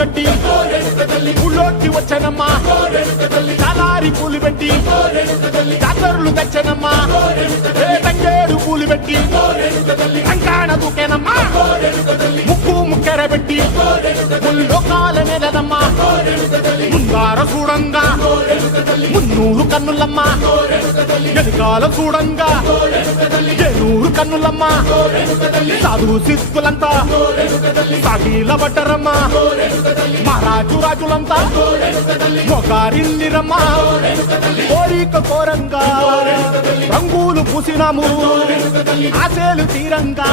కట్టి ఊళ్ళోకి వచ్చనమ్మా చాలారి పూలు పెట్టి జాతరులు తెచ్చనమ్మా తంగేడు పూలు పెట్టి కంకాణ దూకేనమ్మా ముక్కు ముక్కెర పెట్టి ముల్లోకాల నెలదమ్మా ముందార చూడంగా మున్నూరు కన్నులమ్మా ఎదుకాల చూడంగా ఏనూరు కన్నులమ్మా సాధు శిస్తులంతా సాగిల పడ్డరమ్మా మహారాజు రాజులంతా మొగారిల్లిరమ్మా కోరిక కోరంగా రంగులు పూసినాము ఆశలు తీరంగా